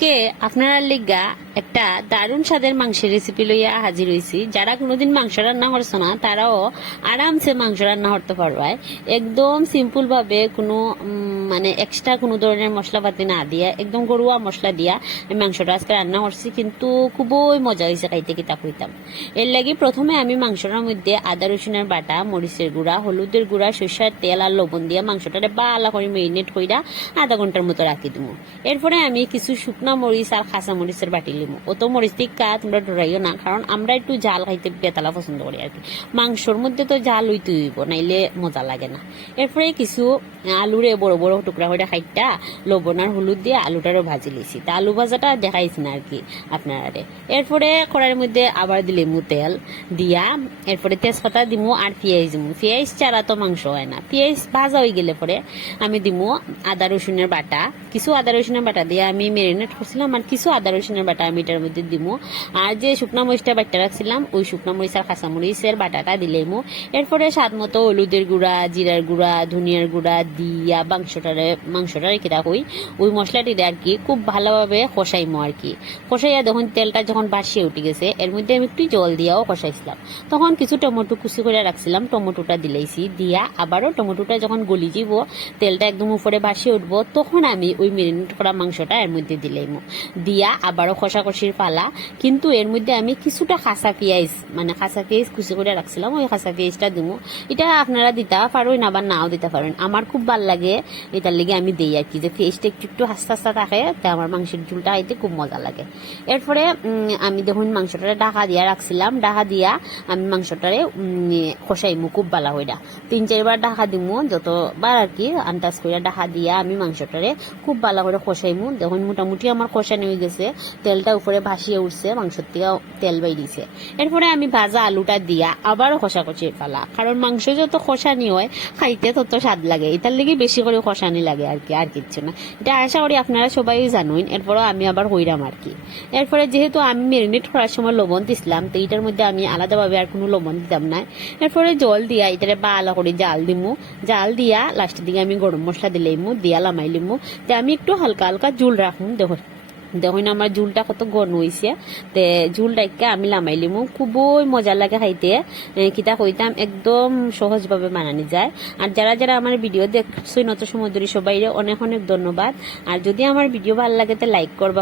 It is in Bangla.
আজকে আপনার লিগা একটা দারুণ স্বাদের মাংসের রেসিপি লইয়া হাজির হয়েছি যারা কোনোদিন মাংস রান্না করছ না, তারাও আরামসে মাংস রান্না করতে পারবায় একদম সিম্পল ভাবে কোনো মানে এক্সট্রা কোনো ধরনের মশলাপাতি না দিয়া, একদম গরুয়া মশলা দিয়া আমি মাংসটা আজকে রান্না করছি, কিন্তু খুবই মজা হয়েছে খাইতে, কিতা কইতাম। এর লাগি প্রথমে আমি মাংসটার মধ্যে আদা, রসুনের বাটা, মরিচের গুঁড়া, হলুদের গুঁড়া, সরষের তেল আর লবণ দিয়ে মাংসটারে বালা করে মেরিনেট কইরা আধা ঘণ্টার মতো রাখি দিব এরপরে আমি কিছু শুকনা মরিচ আর খাসা মরিচের বাটি লিমু। অত মরিচ টিক্কা তোমরা ডরাইও না, কারণ আমরা একটু জাল খাইতে বেতালা পছন্দ করি আর কি। মাংসর মধ্যে তো জাল হইতে হইব, নাইলে মজা লাগে না। এরপরে কিছু আলুরে বড় বড় টুকরা করে খাইটা লবণ আর হলুদ দিয়ে আলুটারও ভাজি লিছি। তা আলু ভাজাটা দেখাইছি না আর কি আপনারা এরপরে কড়াইয়ের মধ্যে আবার দিলেমু তেল, দিয়া, এরপরে তেজপাতা দিমু আর পেঁয়াজ দিমু। পেঁয়াজ ছাড়া তো মাংস হয় না। পেঁয়াজ ভাজা হয়ে গেলে পরে আমি দিমু আদা রসুনের বাটা। কিছু আদা রসুনের বাটা দিয়ে আমি মেরিনেট করছিলাম আর কিছু আদা রসুনের বাটা আমি এটার মধ্যে দিমু। আর যে শুকনা মরিচটা বাটা রাখছিলাম, ওই শুকনা মরিচ আর কাঁচা মরিচের বাটাটা দিলেমু এরপরে স্বাদ মতো হলুদের গুঁড়া, জিরার গুঁড়া, ধনিয়ার গুঁড়া, দিয়া মাংসটারে মাংসটারে কিরা কই ওই মশলাটি আর কি খুব ভালোভাবে কষাইমো আর কি। কষাইয়া যখন তেলটা যখন বাসিয়ে উঠে গেছে, এর মধ্যে আমি একটু জল দিয়াও কষাইছিলাম। তখন কিছু টমেটো কুচি করে রাখছিলাম, টমেটোটা দিলেইছি, দিয়া আবারও টমেটোটা যখন গলি যাব, তেলটা একদম উপরে বাসিয়ে উঠবো, তখন আমি ওই মেরিনেট করা মাংসটা এর মধ্যে দিলেইমো। দিয়া আবারও কষাকষির পালা, কিন্তু এর মধ্যে আমি কিছুটা খাসা পেঁয়াজ মানে খাসা পেঁয়াজ কুচি করে রাখছিলাম, ওই খাসা পেঁয়াজটা দিমু। এটা আপনারা দিতে পারেন আবার নাও দিতে পারেন আমার খুব ভালো লাগে এটার লেগে আমি দিই আর কি, যে পেঁয়াজটা একটু একটু হাস্তা হাস্তা থাকে, তা আমার মাংসের ঝুলটা খাইতে খুব মজা লাগে। এরপরে আমি দেখুন মাংসটারে ডাকা দিয়া রাখছিলাম ডাকা দিয়া আমি মাংসটারে খসাইমু খুব ভালো হইরা তিন, চারবার ডাকা দিমু, যতবার আর কি আন্দাজ করে ডাকা দিয়া আমি মাংসটারে খুব ভালো করে খসাইমু। দেখুন মোটামুটি আমার খসানি হয়ে গেছে, তেলটা উপরে ভাসিয়ে উঠছে, মাংসর থেকে তেল বাই দিছে এরপরে আমি ভাজা আলুটা দিয়া আবারও খসাখসির পালা কারণ মাংস যত খসানি হয় খাইতে তত স্বাদ লাগে। এটার লেগে বেশি করে খসানি লাগে আর কি, আর কিচ্ছু না। এটা আশা করি আপনারা সবাই জানুন। এরপরও আমি আবার হইরাম আর কি। এরপরে যেহেতু আমি মেরিনেট করার সময় লবণ দিছিলাম, তো এটার মধ্যে আমি আলাদাভাবে আর কোনো লবণ দিতাম না। এরপরে জল দিয়া এটারে বালা করে জাল দিমু। জাল দিয়া লাস্টের দিকে আমি গরম মশলা দিলেমু দিয়া লামাইলিমু। যে আমি একটু হালকা হালকা জুল রাখুন দেখো দেখুন আমার ঝুলটা কত গন হয়েছে তে ঝুলটাকে আমি লামাইলিমু খুবই মজা লাগে খাইতে। কিতা কইতাম একদম সহজভাবে মানানি যায়। আর যারা যারা আমার ভিডিও দেখছ নত সমুদ্রী সবাই অনেক অনেক ধন্যবাদ। আর যদি আমার ভিডিও ভালো লাগে তো লাইক করবা